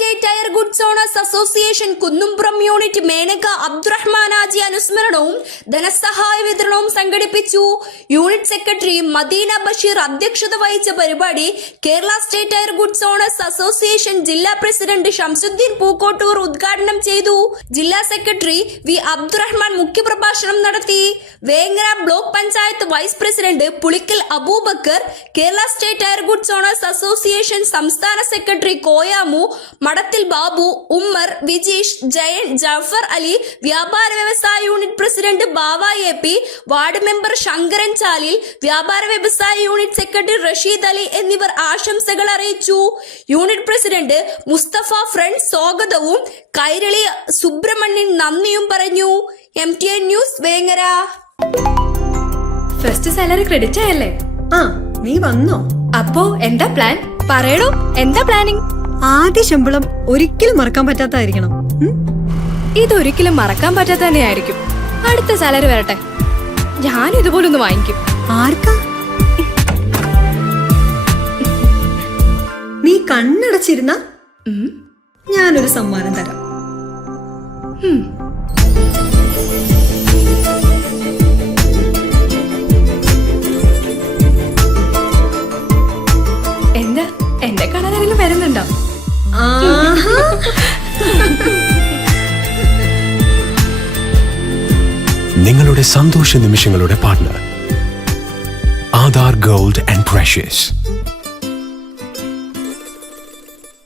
State tyre goods owners association Kunnumpuram unit Menaka Abdurahman Aji അനുസ്മരണവും ധനസഹായ വിതരണവും സംഘടിപ്പിച്ചു unit secretary Medina Basheer അധ്യക്ഷത വഹിച്ച പരിപാടി Kerala state tyre goods owners association ജില്ലാ പ്രസിഡന്റ് ഷംസുദ്ദീൻ പൂക്കോട്ടൂർ ഉദ്ഘാടനം ചെയ്തു. ജില്ലാ സെക്രട്ടറി വി അബ്ദുറഹ്മാൻ മുഖ്യപ്രഭാഷണം നടത്തി. Vengara block panchayat vice president Pulikkal Abubakar Kerala state tyre goods owners association സംസ്ഥാന സെക്രട്ടറി കോയാമു മടത്തിൽ ബാബു ഉമ്മർ വിജീഷ് ജയൻ ജാഫർ അലി വ്യാപാര വ്യവസായ unit president Bava A P ward member Sankaran Chalil വ്യാപാര വ്യവസായ യൂണിറ്റ് സെക്രട്ടറി റഷീദ് അലി എന്നിവർ ആശംസകൾ അറിയിച്ചു. യൂണിറ്റ് പ്രസിഡന്റ് മുസ്തഫ ഫ്രണ്ട് സ്വാഗതവും കൈരളി സുബ്രഹ്മണ്യൻ നന്ദിയും പറഞ്ഞു. M T N news Vengara. First salary credit ആയല്ലേ? ആ നീ വന്നോ? അപ്പോ എന്താ പ്ലാൻ പറയണോ എന്താ പ്ലാനിങ് ആദ്യ ശമ്പളം ഒരിക്കലും മറക്കാൻ പറ്റാത്തായിരിക്കണം? ഇതൊരിക്കലും മറക്കാൻ പറ്റാത്ത തന്നെയായിരിക്കും അടുത്ത സാലറി വരട്ടെ. ഞാൻ ഇതുപോലൊന്ന് വാങ്ങിക്കും. ആർക്കാ? നീ കണ്ണടച്ചിരുന്ന. ഞാനൊരു സമ്മാനം തരാം. എന്താ? എന്നെ കാണാൻ ആരെങ്കിലും വരുന്നുണ്ടോ. നിങ്ങളുടെ സന്തോഷ നിമിഷങ്ങളുടെ partner Aadhaar gold and precious.